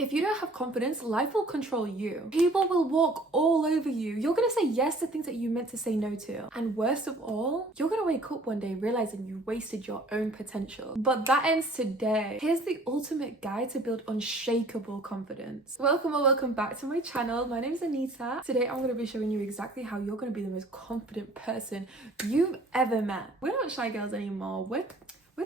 If you don't have confidence, life will control you. People will walk all over you. You're gonna say yes to things that you meant to say no to. And worst of all, you're gonna wake up one day realizing you wasted your own potential. But that ends today. Here's the ultimate guide to build unshakable confidence. Welcome or welcome back to my channel. My name is Anita. Today I'm gonna be showing you exactly how you're gonna be the most confident person you've ever met. We're not shy girls anymore. We're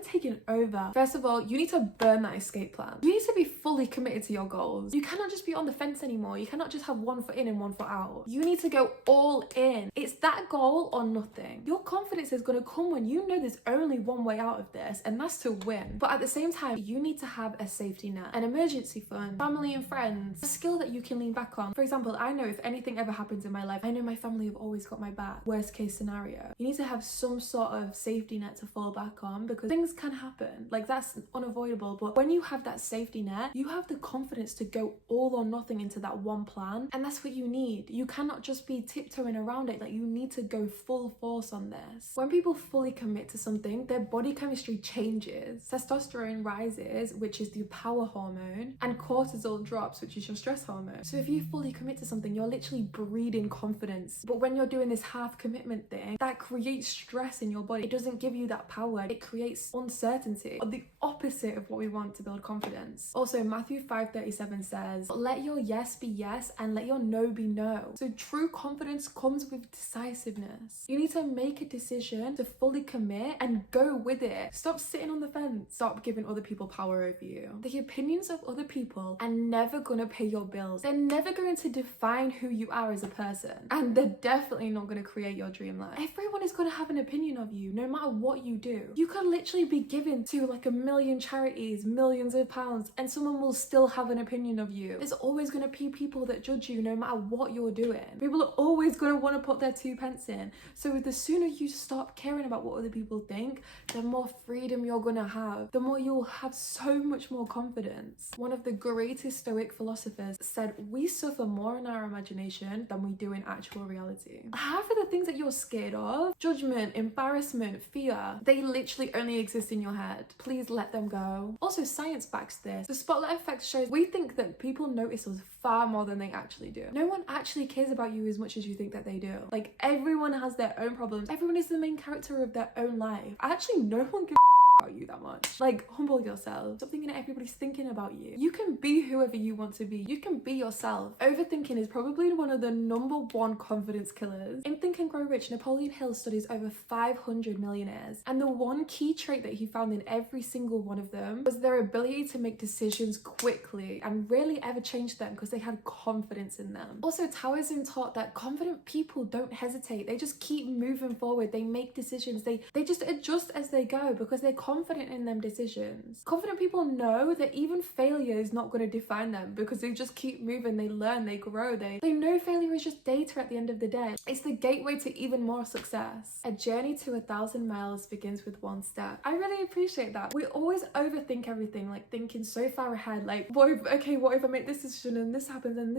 taking over. First of all, you need to burn that escape plan. You need to be fully committed to your goals. You cannot just be on the fence anymore. You cannot just have one foot in and one foot out. You need to go all in. It's that goal or nothing. Your confidence is going to come when you know there's only one way out of this, and that's to win. But at the same time, you need to have a safety net, an emergency fund, family and friends, a skill that you can lean back on. For example, I know if anything ever happens in my life, I know my family have always got my back. Worst case scenario. You need to have some sort of safety net to fall back on because things can happen. Like, that's unavoidable. But when you have that safety net, you have the confidence to go all or nothing into that one plan. And that's what you need. You cannot just be tiptoeing around it. Like, you need to go full force on this. When people fully commit to something, their body chemistry changes. Testosterone rises, which is the power hormone, and cortisol drops, which is your stress hormone. So if you fully commit to something, you're literally breeding confidence. But when you're doing this half commitment thing, that creates stress in your body. It doesn't give you that power. It creates uncertainty, or the opposite of what we want to build confidence. Also, Matthew 5:37 says, let your yes be yes and let your no be no. So true confidence comes with decisiveness. You need to make a decision to fully commit and go with it. Stop sitting on the fence. Stop giving other people power over you. The opinions of other people are never gonna pay your bills. They're never going to define who you are as a person. And they're definitely not gonna create your dream life. Everyone is gonna have an opinion of you, no matter what you do. You could literally be given to like 1 million charities, millions of pounds, and someone will still have an opinion of you. There's always going to be people that judge you no matter what you're doing. People are always going to want to put their 2 pence in. So the sooner you stop caring about what other people think, the more freedom you're going to have, the more you'll have so much more confidence. One of the greatest Stoic philosophers said, we suffer more in our imagination than we do in actual reality. Half of the things that you're scared of, judgment, embarrassment, fear, they literally only exist in your head. Please let them go. Also, science backs this. The spotlight effect shows we think that people notice us far more than they actually do. No one actually cares about you as much as you think that they do. Like, everyone has their own problems. Everyone is the main character of their own life. Actually, no one gives about you that much. Like, humble yourself. Stop thinking that everybody's thinking about you. You can be whoever you want to be. You can be yourself. Overthinking is probably one of the #1 confidence killers. In Think and Grow Rich, Napoleon Hill studies over 500 millionaires, and the one key trait that he found in every single one of them was their ability to make decisions quickly and rarely ever change them because they had confidence in them. Also, Taoism taught that confident people don't hesitate. They just keep moving forward. They make decisions. They just adjust as they go because they're confident in them decisions. Confident people know that even failure is not going to define them because they just keep moving, they learn, they grow, they know failure is just data at the end of the day. It's the gateway to even more success. A journey to 1,000 miles begins with 1 step. I really appreciate that. We always overthink everything, like thinking so far ahead, like what if I make this decision and this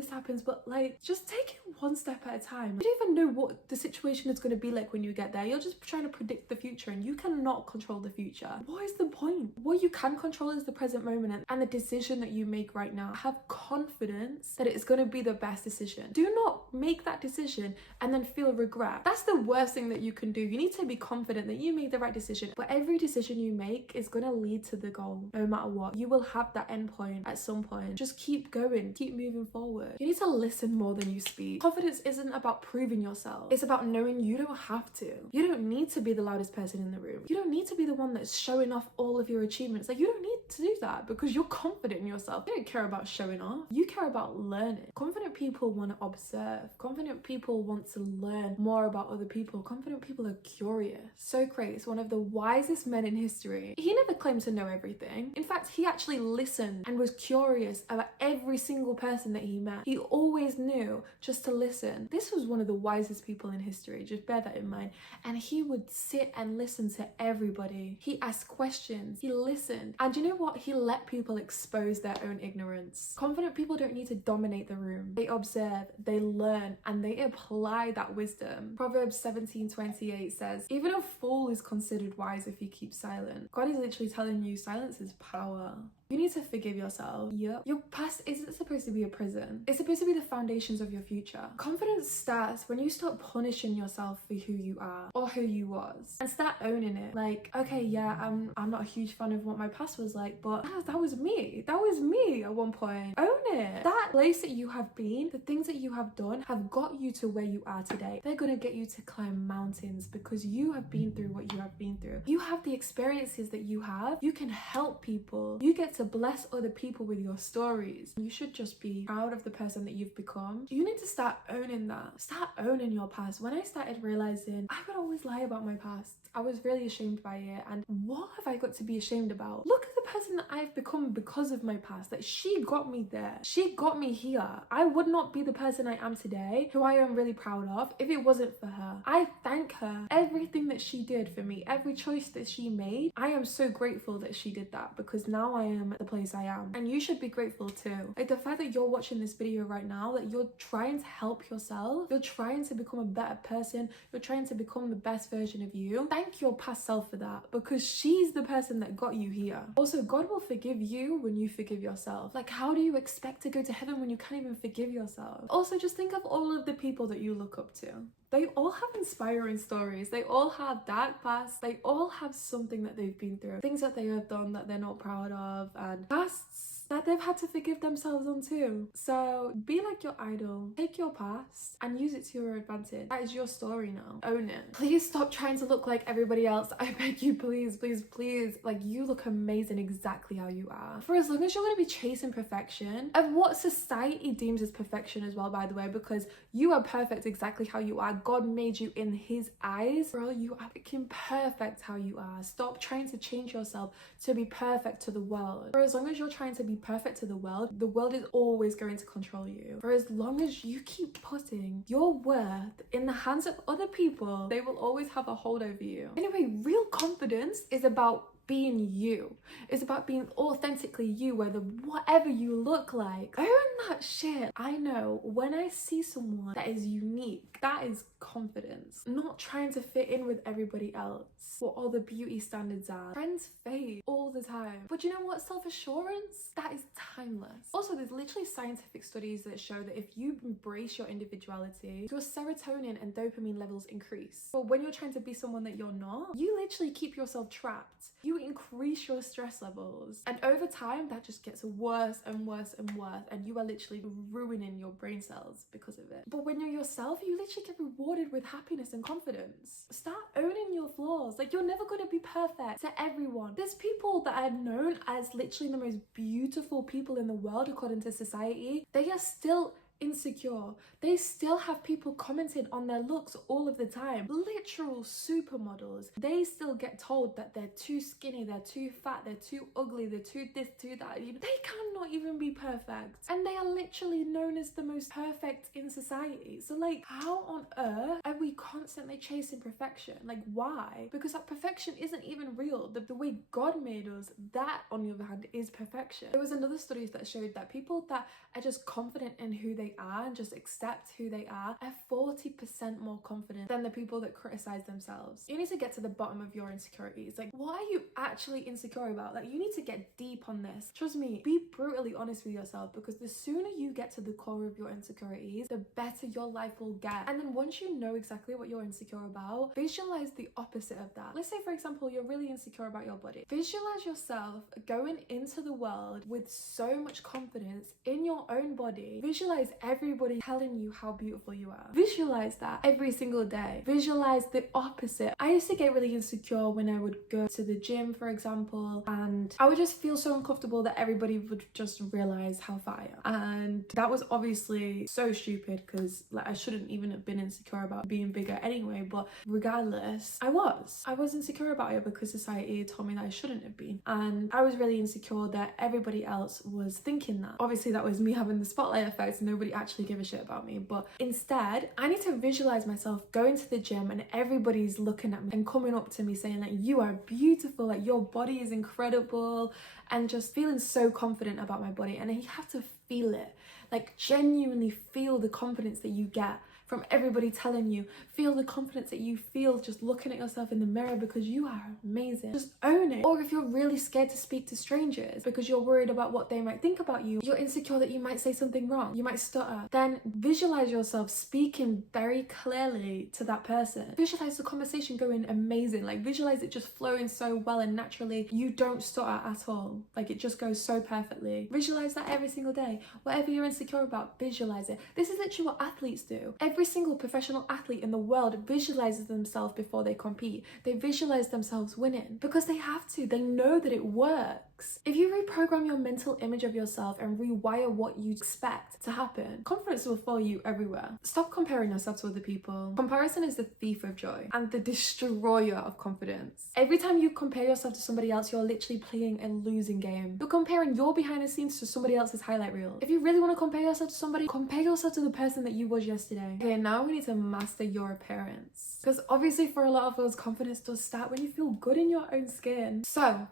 happens, but like, just take it 1 step at a time. You don't even know what the situation is going to be like when you get there. You're just trying to predict the future, and you cannot control the future. What is the point? What you can control is the present moment and the decision that you make right now. Have confidence that it is going to be the best decision. Do not make that decision and then feel regret. That's the worst thing that you can do. You need to be confident that you made the right decision, but every decision you make is going to lead to the goal no matter what. You will have that end point at some point. Just keep going, keep moving forward. You need to listen more than you speak. Confidence isn't about proving yourself. It's about knowing you don't have to. You don't need to be the loudest person in the room. You don't need to be the one that's showing off all of your achievements. Like, you don't need to do that because you're confident in yourself. You don't care about showing off. You care about learning. Confident people want to observe. Confident people want to learn more about other people. Confident people are curious. Socrates, one of the wisest men in history, he never claimed to know everything. In fact, he actually listened and was curious about every single person that he met. He always knew just to listen. This was one of the wisest people in history. Just bear that in mind. And he would sit and listen to everybody. He asked questions. He listened. And you know what? He let people expose their own ignorance. Confident people don't need to dominate the room. They observe, they learn, and they apply that wisdom. Proverbs 17:28 says, even a fool is considered wise if he keeps silent. God is literally telling you silence is power. You need to forgive yourself. Yep. Your past isn't supposed to be a prison. It's supposed to be the foundations of your future. Confidence starts when you stop punishing yourself for who you are or who you was and start owning it. Like, okay, yeah, I'm not a huge fan of what my past was like, but that was me. That was me at one point. Own it. That place that you have been, the things that you have done have got you to where you are today. They're gonna get you to climb mountains because you have been through what you have been through. You have the experiences that you have. You can help people. You get to bless other people with your stories. You should just be proud of the person that you've become. You need to start owning that. Start owning your past. When I started realizing I would always lie about my past, I was really ashamed by it. And what have I got to be ashamed about? Look at the person that I've become because of my past. Like, she got me there. She got me here. I would not be the person I am today, who I am really proud of, if it wasn't for her. I thank her. Everything that she did for me, every choice that she made, I am so grateful that she did that, because now I am at the place I am. And you should be grateful too. Like, the fact that you're watching this video right now, that you're trying to help yourself, you're trying to become a better person, you're trying to become the best version of you. Thank your past self for that, because she's the person that got you here. Also, God will forgive you when you forgive yourself. Like, how do you expect to go to heaven when you can't even forgive yourself? Also, just think of all of the people that you look up to. They all have inspiring stories. They all have dark past. They all have something that they've been through, things that they have done that they're not proud of, and pasts that they've had to forgive themselves on too. So be like your idol. Take your past and use it to your advantage. That is your story now. Own it. Please stop trying to look like everybody else. I beg you, please, please, please. Like, you look amazing exactly how you are. For as long as you're going to be chasing perfection, and what society deems as perfection as well, by the way, because you are perfect exactly how you are. God made you in his eyes. Girl, you are freaking perfect how you are. Stop trying to change yourself to be perfect to the world. For as long as you're trying to be perfect to the world is always going to control you. For as long as you keep putting your worth in the hands of other people, they will always have a hold over you. Anyway, real confidence is about being you. It's about being authentically you, whatever you look like. Own that shit. I know when I see someone that is unique, that is confidence. Not trying to fit in with everybody else, what all the beauty standards are. Trends fade all the time. But you know what? Self-assurance, that is timeless. Also, there's literally scientific studies that show that if you embrace your individuality, your serotonin and dopamine levels increase. But when you're trying to be someone that you're not, you literally keep yourself trapped. You increase your stress levels, and over time that just gets worse and worse and worse, and you are literally ruining your brain cells because of it. But when you're yourself, you literally get rewarded with happiness and confidence. Start owning your flaws. Like, you're never going to be perfect to everyone. There's people that are known as literally the most beautiful people in the world according to society. They are still insecure. They still have people commenting on their looks all of the time. Literal supermodels. They still get told that they're too skinny, they're too fat, they're too ugly, they're too this, too that. They cannot even be perfect. And they are literally known as the most perfect in society. So, like, how on earth are we constantly chasing perfection? Like, why? Because that perfection isn't even real. The way God made us, that on the other hand is perfection. There was another studies that showed that people that are just confident in who they are and just accept who they are 40% more confident than the people that criticize themselves. You need to get to the bottom of your insecurities. Like, what are you actually insecure about? Like, you need to get deep on this. Trust me, be brutally honest with yourself, because the sooner you get to the core of your insecurities, the better your life will get. And then once you know exactly what you're insecure about, visualize the opposite of that. Let's say, for example, you're really insecure about your body. Visualize yourself going into the world with so much confidence in your own body. Visualize everybody telling you how beautiful you are. Visualize that every single day. Visualize the opposite. I used to get really insecure when I would go to the gym, for example, and I would just feel so uncomfortable that everybody would just realize how fat I am. And that was obviously so stupid, because like, I shouldn't even have been insecure about being bigger anyway, but regardless, I was insecure about it because society told me that I shouldn't have been, and I was really insecure that everybody else was thinking that. Obviously that was me having the spotlight effect, and nobody actually give a shit about me. But instead, I need to visualize myself going to the gym and everybody's looking at me and coming up to me saying like, you are beautiful, like your body is incredible, and just feeling so confident about my body. And then you have to feel it, like genuinely feel the confidence that you get from everybody telling you. Feel the confidence that you feel just looking at yourself in the mirror because you are amazing. Just own it. Or if you're really scared to speak to strangers because you're worried about what they might think about you, you're insecure that you might say something wrong, you might stutter, then visualize yourself speaking very clearly to that person. Visualize the conversation going amazing. Like visualize it just flowing so well and naturally. You don't stutter at all. Like it just goes so perfectly. Visualize that every single day. Whatever you're insecure about, visualize it. This is literally what athletes do. Every single professional athlete in the world visualizes themselves before they compete. They visualize themselves winning because they have to. They know that it works. If you reprogram your mental image of yourself and rewire what you expect to happen, confidence will follow you everywhere. Stop comparing yourself to other people. Comparison is the thief of joy and the destroyer of confidence. Every time you compare yourself to somebody else, you're literally playing a losing game. You're comparing your behind the scenes to somebody else's highlight reel. If you really want to compare yourself to somebody, compare yourself to the person that you was yesterday. Okay, now we need to master your appearance. Because obviously for a lot of us, confidence does start when you feel good in your own skin. So,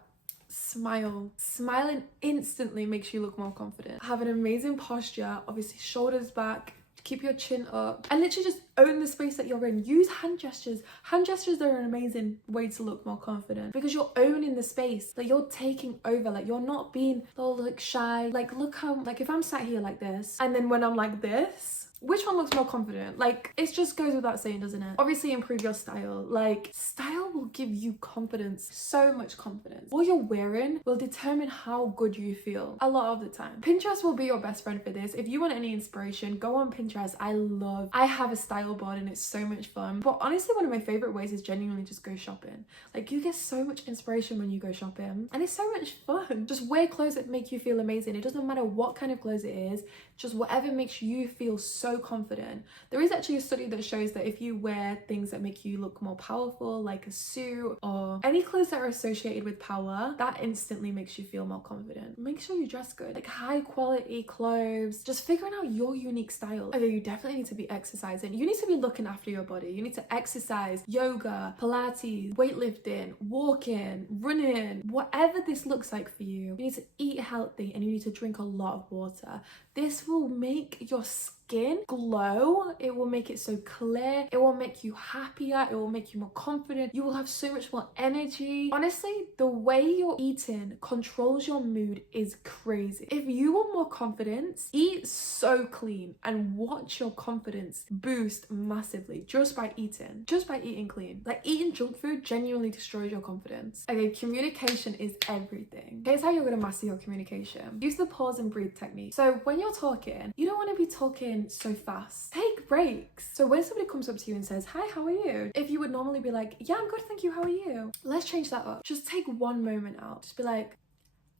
smile. Smiling instantly makes you look more confident. Have an amazing posture, obviously shoulders back, keep your chin up, and literally just own the space that you're in. Use hand gestures. Hand gestures are an amazing way to look more confident because you're owning the space. Like you're taking over. Like you're not being all like shy. Like look how, like if I'm sat here like this and then when I'm like this, which one looks more confident? Like it just goes without saying, doesn't it? Obviously improve your style. Like style will give you confidence, so much confidence. What you're wearing will determine how good you feel a lot of the time. Pinterest will be your best friend for this. If you want any inspiration, go on Pinterest. I have a style board and it's so much fun. But honestly, one of my favorite ways is genuinely just go shopping. Like you get so much inspiration when you go shopping and it's so much fun. Just wear clothes that make you feel amazing. It doesn't matter what kind of clothes it is, just whatever makes you feel so confident. There is actually a study that shows that if you wear things that make you look more powerful, like a suit or any clothes that are associated with power, that instantly makes you feel more confident. Make sure you dress good, like high quality clothes, just figuring out your unique style. Okay, you definitely need to be exercising. You need to be looking after your body. You need to exercise, yoga, Pilates, weightlifting, walking, running, whatever this looks like for you. You need to eat healthy and you need to drink a lot of water. This will make your skin glow. It will make it so clear. It will make you happier. It will make you more confident. You will have so much more energy. Honestly, the way you're eating controls your mood is crazy. If you want more confidence, eat so clean and watch your confidence boost massively just by eating clean. Like eating junk food genuinely destroys your confidence. Okay, communication is everything. Here's how you're gonna master your communication. Use the pause and breathe technique. So when you're talking, you don't want to be talking so fast. Take breaks. So when somebody comes up to you and says, "Hi, how are you?" If you would normally be like, "Yeah, I'm good, thank you, how are you?" Let's change that up. Just take one moment out. Just be like,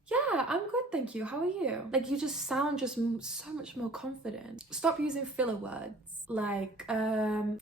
"Yeah, I'm good, thank you. How are you?" Like you just sound just so much more confident. Stop using filler words like I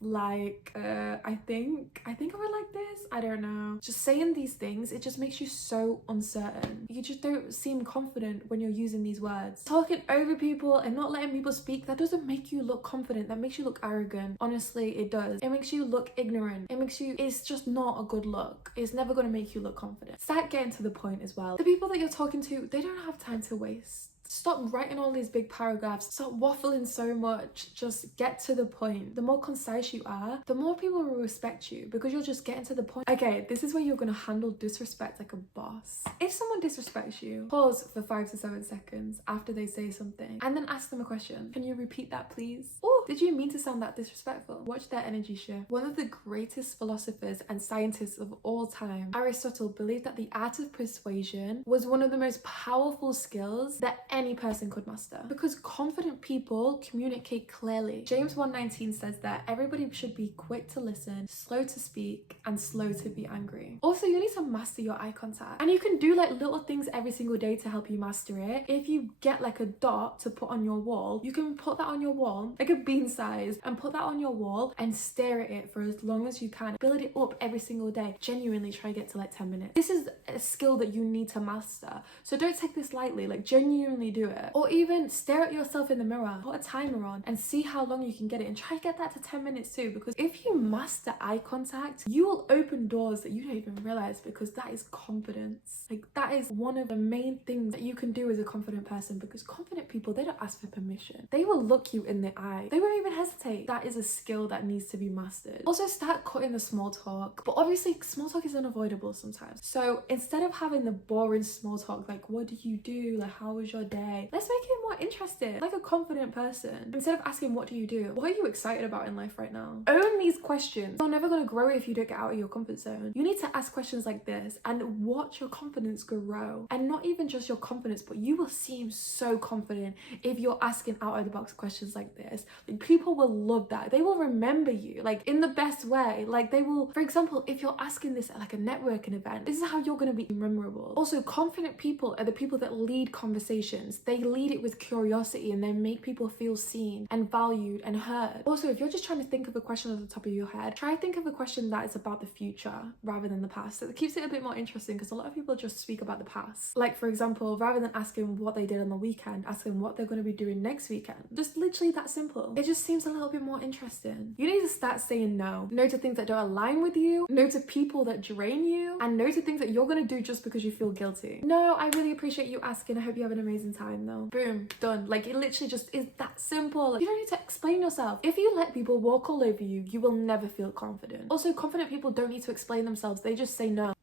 think I would like this. I don't know. Just saying these things, it just makes you so uncertain. You just don't seem confident when you're using these words. Talking over people and not letting people speak, that doesn't make you look confident. That makes you look arrogant. Honestly, it does. It makes you look ignorant. It's just not a good look. It's never going to make you look confident. Start getting to the point as well. The people that you're talking to, they don't have time to waste. Stop writing all these big paragraphs. Stop waffling so much. Just get to the point. The more concise you are, the more people will respect you because you're just getting to the point. Okay, this is where you're gonna handle disrespect like a boss. If someone disrespects you, pause for 5 to 7 seconds after they say something and then ask them a question. Can you repeat that, please? Oh, did you mean to sound that disrespectful? Watch their energy shift. One of the greatest philosophers and scientists of all time, Aristotle, believed that the art of persuasion was one of the most powerful skills that any person could master because confident people communicate clearly. James 1:19 says that everybody should be quick to listen, slow to speak, and slow to be angry. Also, you need to master your eye contact, and you can do like little things every single day to help you master it. If you get like a dot to put on your wall, you can put that on your wall like a bean size and put that on your wall and stare at it for as long as you can. Build it up every single day. Genuinely try to get to like 10 minutes. This is a skill that you need to master, so don't take this lightly. Like genuinely you do it. Or even stare at yourself in the mirror, put a timer on and see how long you can get it, and try to get that to 10 minutes too, because if you master eye contact, you will open doors that you don't even realize, because that is confidence. Like, that is one of the main things that you can do as a confident person, because confident people, they don't ask for permission. They will look you in the eye. They won't even hesitate. That is a skill that needs to be mastered. Also, start cutting the small talk. But obviously, small talk is unavoidable sometimes. So instead of having the boring small talk, like, what do you do? Like, how was your day? Let's make it more interesting. Like a confident person. Instead of asking, what do you do? What are you excited about in life right now? Own these questions. You're never going to grow if you don't get out of your comfort zone. You need to ask questions like this and watch your confidence grow. And not even just your confidence, but you will seem so confident if you're asking out of the box questions like this. Like, people will love that. They will remember you, like, in the best way. Like, they will, for example, if you're asking this at like a networking event, this is how you're going to be memorable. Also, confident people are the people that lead conversations. They lead it with curiosity and they make people feel seen and valued and heard. Also, if you're just trying to think of a question off the top of your head, try to think of a question that is about the future rather than the past. So it keeps it a bit more interesting, because a lot of people just speak about the past. Like, for example, rather than asking what they did on the weekend, asking what they're going to be doing next weekend. Just literally that simple. It just seems a little bit more interesting. You need to start saying no. No to things that don't align with you, no to people that drain you, and no to things that you're going to do just because you feel guilty. No, I really appreciate you asking. I hope you have an amazing time though. Boom, done. Like, it literally just is that simple. Like, you don't need to explain yourself. If you let people walk all over you, you will never feel confident. Also, confident people don't need to explain themselves. They just say no.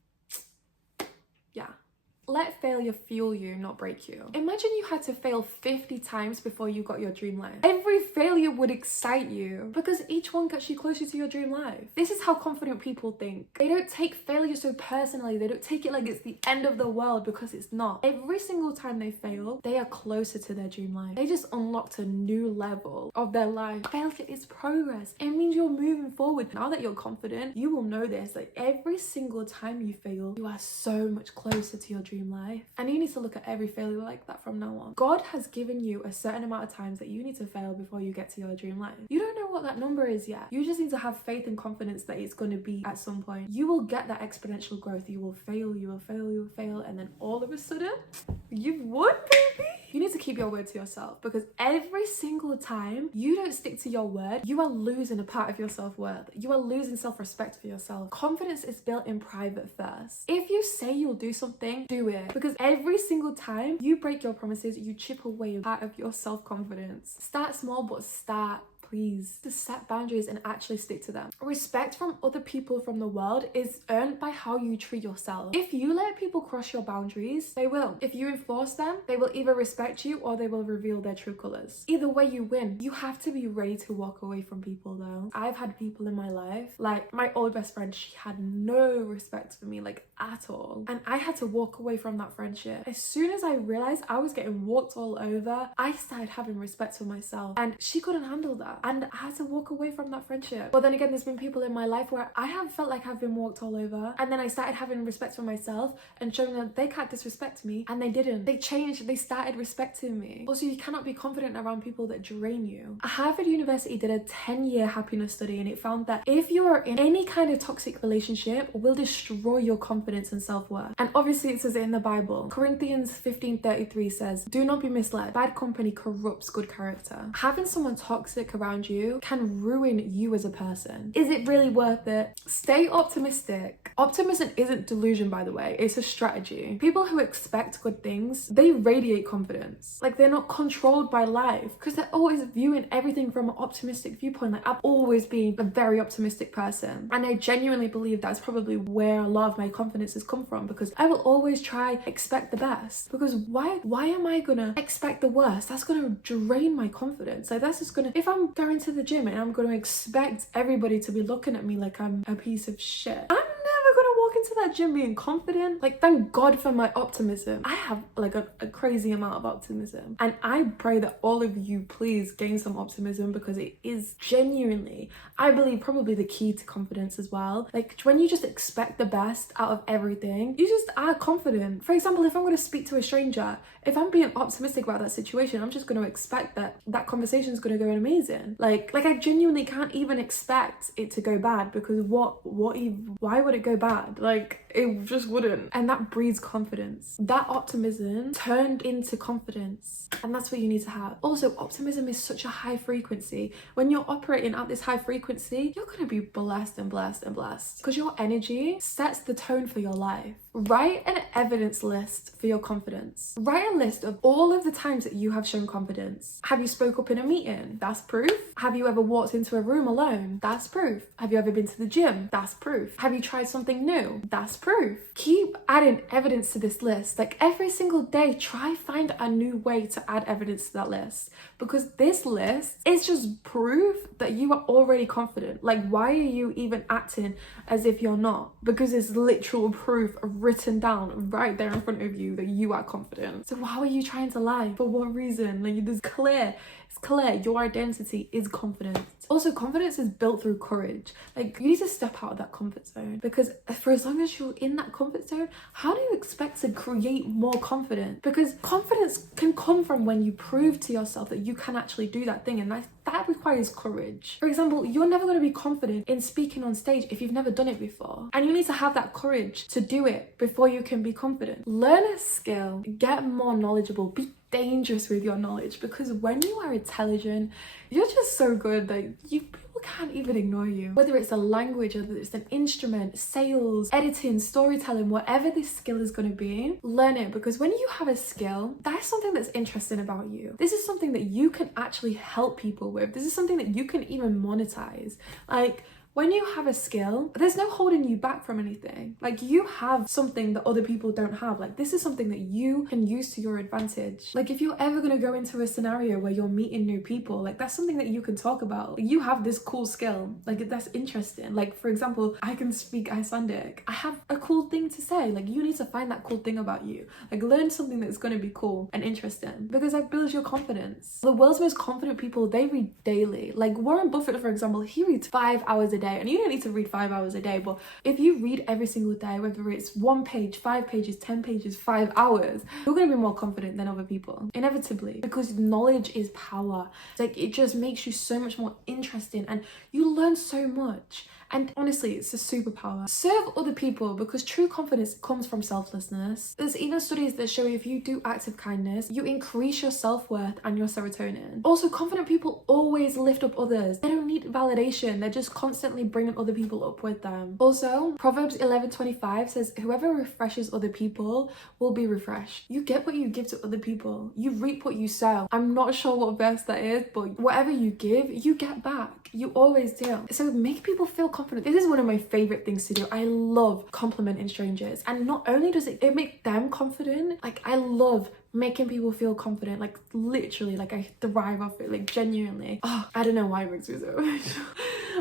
Yeah. Let failure fuel you, not break you. Imagine you had to fail 50 times before you got your dream life. Every failure would excite you, because each one gets you closer to your dream life. This is how confident people think. They don't take failure so personally. They don't take it like it's the end of the world, because it's not. Every single time they fail, they are closer to their dream life. They just unlocked a new level of their life. Failure is progress. It means you're moving forward. Now that you're confident, you will know this. Like, every single time you fail, you are so much closer to your dream life. And you need to look at every failure like that from now on. God has given you a certain amount of times that you need to fail before you get to your dream life. You don't know what that number is yet. You just need to have faith and confidence that it's going to be at some point. You will get that exponential growth. You will fail, you will fail, you will fail, and then all of a sudden, you've won, baby. You need to keep your word to yourself, because every single time you don't stick to your word, you are losing a part of your self-worth. You are losing self-respect for yourself. Confidence is built in private first. If you say you'll do something, do it. Because every single time you break your promises, you chip away a part of your self-confidence. Start small, but start. Please, to set boundaries and actually stick to them. Respect from other people from the world is earned by how you treat yourself. If you let people cross your boundaries, they will. If you enforce them, they will either respect you or they will reveal their true colors. Either way, you win. You have to be ready to walk away from people though. I've had people in my life, like my old best friend, she had no respect for me, like at all. And I had to walk away from that friendship. As soon as I realized I was getting walked all over, I started having respect for myself, and she couldn't handle that. And I had to walk away from that friendship. But then again, there's been people in my life where I have felt like I've been walked all over, and then I started having respect for myself and showing them they can't disrespect me, and they didn't. They changed. They started respecting me. Also, you cannot be confident around people that drain you. Harvard University did a 10-year happiness study, and it found that if you are in any kind of toxic relationship, it will destroy your confidence and self-worth. And obviously it says it in the Bible. Corinthians 15:33 says, "Do not be misled. Bad company corrupts good character." Having someone toxic around you can ruin you as a person. Is it really worth it? Stay optimistic. Optimism isn't delusion, by the way. It's a strategy. People who expect good things, they radiate confidence. Like, they're not controlled by life because they're always viewing everything from an optimistic viewpoint. Like, I've always been a very optimistic person, and I genuinely believe that's probably where a lot of my confidence has come from, because I will always try expect the best. Because why am I gonna expect the worst? That's gonna drain my confidence. Like, that's just gonna, if I'm going to the gym and I'm going to expect everybody to be looking at me like I'm a piece of shit, I'm never going to walk into that gym being confident. Like, thank God for my optimism. I have like a crazy amount of optimism, and I pray that all of you please gain some optimism, because it is genuinely, I believe, probably the key to confidence as well. Like, when you just expect the best out of everything, you just are confident. For example, if I'm going to speak to a stranger, if I'm being optimistic about that situation, I'm just going to expect that that conversation is going to go amazing. Like I genuinely can't even expect it to go bad, because why would it go bad? bad. Like, it just wouldn't. And that breeds confidence. That optimism turned into confidence. And that's what you need to have. Also, optimism is such a high frequency. When you're operating at this high frequency, you're going to be blessed and blessed and blessed. Because your energy sets the tone for your life. Write an evidence list for your confidence. Write a list of all of the times that you have shown confidence. Have you spoke up in a meeting? That's proof. Have you ever walked into a room alone? That's proof. Have you ever been to the gym? That's proof. Have you tried something new? That's proof. Keep adding evidence to this list. Like every single day, try find a new way to add evidence to that list, because this list is just proof that you are already confident. Like, why are you even acting as if you're not? Because it's literal proof written down right there in front of you that you are confident. So how are you trying to lie? For what reason? Like, it's clear. It's clear your identity is confidence. Also, confidence is built through courage. Like, you need to step out of that comfort zone, because for as long as you're in that comfort zone, how do you expect to create more confidence? Because confidence can come from when you prove to yourself that you can actually do that thing, and that requires courage. For example, you're never going to be confident in speaking on stage if you've never done it before, and you need to have that courage to do it before you can be confident. Learn a skill, get more knowledgeable, be dangerous with your knowledge, because when you are intelligent, you're just so good that people can't even ignore you. Whether it's a language, whether it's an instrument, sales, editing, storytelling, whatever this skill is going to be, learn it, because when you have a skill, that's something that's interesting about you. This is something that you can actually help people with. This is something that you can even monetize. Like, when you have a skill, there's no holding you back from anything. Like, you have something that other people don't have. Like, this is something that you can use to your advantage. Like, if you're ever going to go into a scenario where you're meeting new people, like, that's something that you can talk about. Like, you have this cool skill. Like, that's interesting. Like, for example, I can speak Icelandic. I have a cool thing to say. Like, you need to find that cool thing about you. Like, learn something that's going to be cool and interesting, because that builds your confidence. The world's most confident people, they read daily. Like, Warren Buffett, for example, he reads 5 hours a day. And you don't need to read 5 hours a day, but if you read every single day, whether it's 1 page, 5 pages, 10 pages, 5 hours, you're going to be more confident than other people, inevitably, because knowledge is power. It's like, it just makes you so much more interesting, and you learn so much. And honestly, it's a superpower. Serve other people, because true confidence comes from selflessness. There's even studies that show if you do acts of kindness, you increase your self-worth and your serotonin. Also, confident people always lift up others. They don't need validation. They're just constantly bringing other people up with them. Also, Proverbs 11:25 says, whoever refreshes other people will be refreshed. You get what you give to other people. You reap what you sow. I'm not sure what verse that is, but whatever you give, you get back. You always do. So make people feel confident. This is one of my favorite things to do. I love complimenting strangers, and not only does it make them confident, like, I love making people feel confident. Like, literally, like, I thrive off it, like, genuinely. I don't know why it makes me so emotional.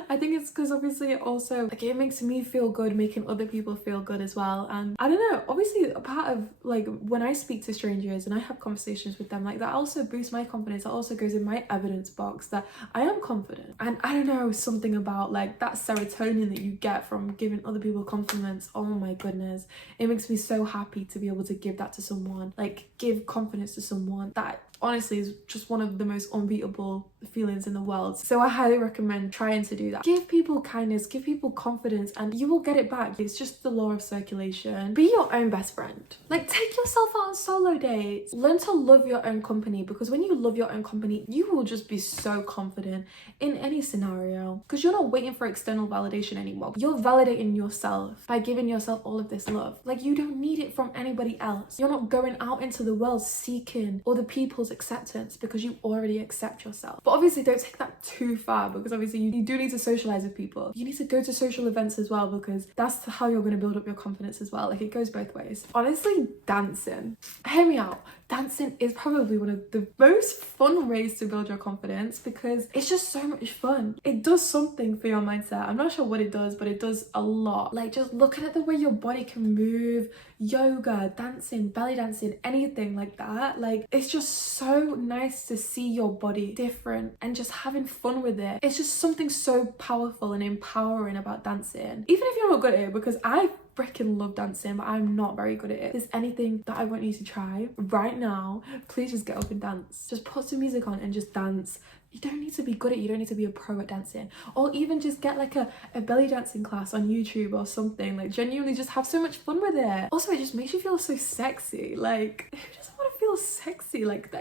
I think it's because obviously it also, like, it makes me feel good making other people feel good as well. And I don't know, obviously a part of, like, when I speak to strangers and I have conversations with them, like, that also boosts my confidence. That also goes in my evidence box that I am confident. And I don't know, something about, like, that serotonin that you get from giving other people compliments, oh my goodness, it makes me so happy to be able to give that to someone, like, give confidence to someone. That honestly is just one of the most unbeatable feelings in the world. So I highly recommend trying to do that. Give people kindness, give people confidence, and you will get it back. It's just the law of circulation. Be your own best friend. Like, take yourself out on solo dates. Learn to love your own company, because when you love your own company, you will just be so confident in any scenario, because you're not waiting for external validation anymore. You're validating yourself by giving yourself all of this love. Like, you don't need it from anybody else. You're not going out into the world seeking other people's acceptance, because you already accept yourself. But obviously don't take that too far, because obviously you do need to socialize with people. You need to go to social events as well, because that's how you're going to build up your confidence as well. Like, it goes both ways. Honestly, dancing. Hear me out. Dancing is probably one of the most fun ways to build your confidence, because it's just so much fun. It does something for your mindset. I'm not sure what it does, but it does a lot. Like, just looking at the way your body can move, yoga, dancing, belly dancing, anything like that. Like, it's just so nice to see your body different and just having fun with it. It's just something so powerful and empowering about dancing. Even if you're not good at it, because I freaking love dancing, but I'm not very good at it. If there's anything that I want you to try right now, please just get up and dance. Just put some music on and just dance. You don't need to be good at it, you don't need to be a pro at dancing, or even just get like a belly dancing class on YouTube or something. Like, genuinely just have so much fun with it. Also, it just makes you feel so sexy. Like, who doesn't want to feel sexy? Like,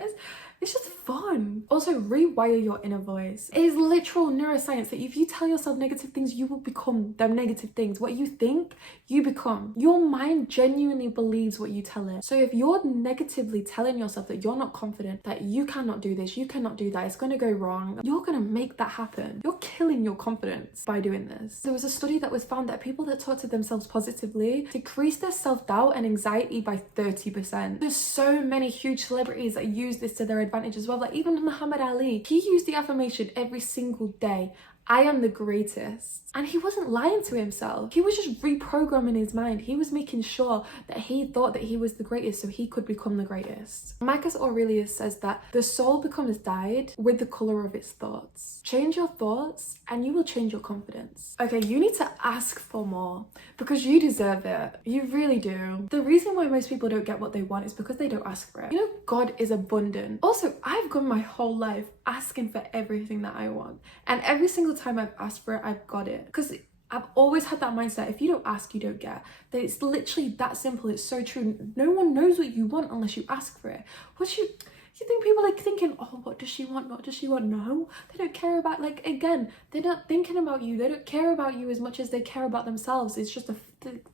it's just fun. Also, rewire your inner voice. It is literal neuroscience that if you tell yourself negative things, you will become them negative things. What you think, you become. Your mind genuinely believes what you tell it. So if you're negatively telling yourself that you're not confident, that you cannot do this, you cannot do that, it's going to go wrong, you're going to make that happen. You're killing your confidence by doing this. There was a study that was found that people that talk to themselves positively decrease their self-doubt and anxiety by 30%. There's so many huge celebrities that use this to their advantage as well. Like even Muhammad Ali, he used the affirmation every single day, I am the greatest. And he wasn't lying to himself. He was just reprogramming his mind. He was making sure that he thought that he was the greatest so he could become the greatest. Marcus Aurelius says that the soul becomes dyed with the color of its thoughts. Change your thoughts and you will change your confidence. Okay, you need to ask for more because you deserve it. You really do. The reason why most people don't get what they want is because they don't ask for it. You know, God is abundant. Also, I've gone my whole life asking for everything that I want. And every single time I've asked for it, I've got it. Because I've always had that mindset, if you don't ask, you don't get. That it's literally that simple. It's so true. No one knows what you want unless you ask for it. You think people are thinking, oh, what does she want? What does she want? No, they don't care about, like, again, they're not thinking about you. They don't care about you as much as they care about themselves. It's just,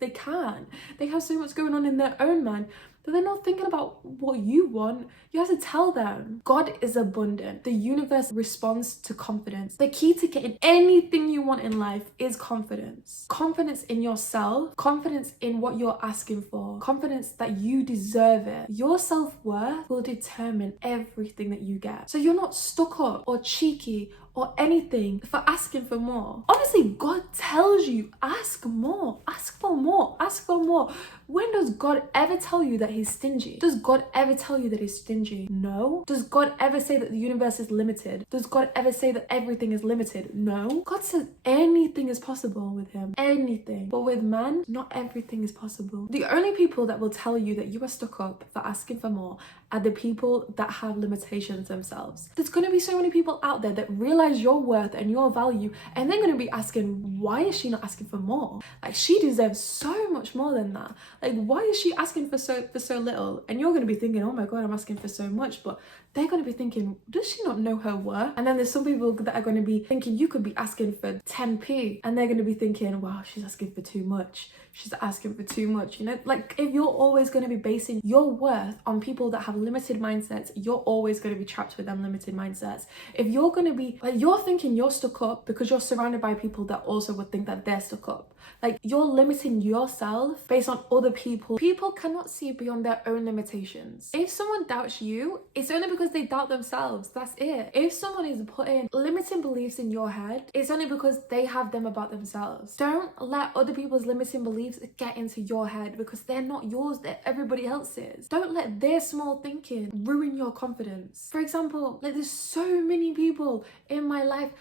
they can't. They have so much going on in their own mind that they're not thinking about what you want. You have to tell them. God is abundant. The universe responds to confidence. The key to getting anything you want in life is confidence. Confidence in yourself, confidence in what you're asking for, confidence that you deserve it. Your self-worth will determine everything that you get. So you're not stuck up or cheeky or anything for asking for more. Honestly, God tells you, ask more, ask for more, ask for more. When does God ever tell you that he's stingy? Does God ever tell you that he's stingy? No. Does God ever say that the universe is limited? Does God ever say that everything is limited? No. God says anything is possible with him. Anything. But with man, not everything is possible. The only people that will tell you that you are stuck up for asking for more are the people that have limitations themselves. There's going to be so many people out there that realize your worth and your value, and they're going to be asking, why is she not asking for more? Like, she deserves so much more than that. Like, why is she asking for so little? And you're going to be thinking, oh my God, I'm asking for so much. But they're going to be thinking, does she not know her worth? And then there's some people that are going to be thinking you could be asking for 10p, and they're going to be thinking, wow, she's asking for too much. She's asking for too much. You know, like, if you're always going to be basing your worth on people that have limited mindsets, you're always going to be trapped with them limited mindsets. If you're going to be like, you're thinking you're stuck up because you're surrounded by people that also would think that they're stuck up. Like, you're limiting yourself based on other people. People cannot see beyond their own limitations. If someone doubts you, it's only because they doubt themselves. That's it. If someone is putting limiting beliefs in your head, it's only because they have them about themselves. Don't let other people's limiting beliefs get into your head, because they're not yours, they're everybody else's. Don't let their small thinking ruin your confidence. For example, like, there's so many people in my life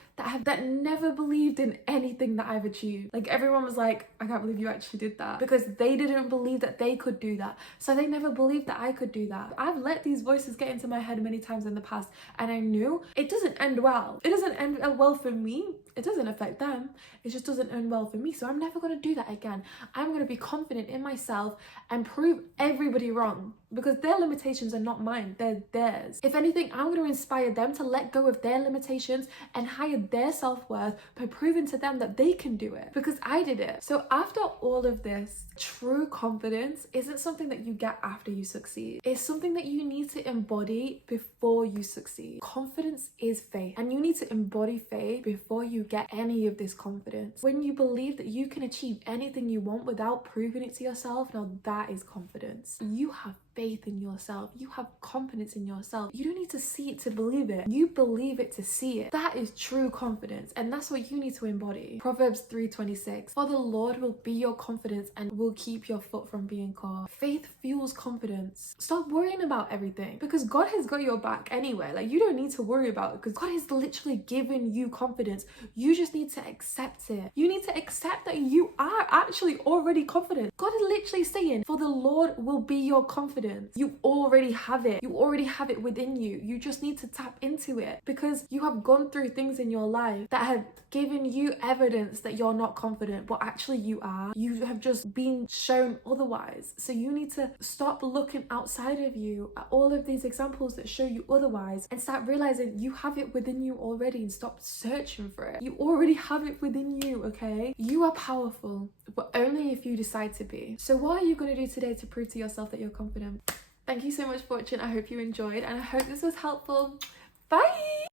that never believed in anything that I've achieved. Like, everyone was like, I can't believe you actually did that, because they didn't believe that they could do that. So they never believed that I could do that. I've let these voices get into my head many times in the past, and I knew it doesn't end well. It doesn't end well for me. It doesn't affect them. It just doesn't end well for me. So I'm never going to do that again. I'm going to be confident in myself and prove everybody wrong, because their limitations are not mine, they're theirs. If anything, I'm going to inspire them to let go of their limitations and higher their self-worth by proving to them that they can do it, because I did it. So after all of this, true confidence isn't something that you get after you succeed. It's something that you need to embody before you succeed. Confidence is faith, and you need to embody faith before you get any of this confidence. When you believe that you can achieve anything you want without proving it to yourself, now that is confidence. You have faith in yourself. You have confidence in yourself. You don't need to see it to believe it. You believe it to see it. That is true confidence, and that's what you need to embody. Proverbs 3:26. For the Lord will be your confidence and will will keep your foot from being caught. Faith fuels confidence. Stop worrying about everything because God has got your back anyway. Like, you don't need to worry about it because God has literally given you confidence. You just need to accept it. You need to accept that you are actually already confident. God is literally saying, for the Lord will be your confidence. You already have it. You already have it within you. You just need to tap into it because you have gone through things in your life that have given you evidence that you're not confident, but actually you are. You have just been shown otherwise. So you need to stop looking outside of you at all of these examples that show you otherwise and start realizing you have it within you already, and stop searching for it. You already have it within you, okay? You are powerful, but only if you decide to be. So what are you going to do today to prove to yourself that you're confident? Thank you so much for watching. I hope you enjoyed and I hope this was helpful. Bye!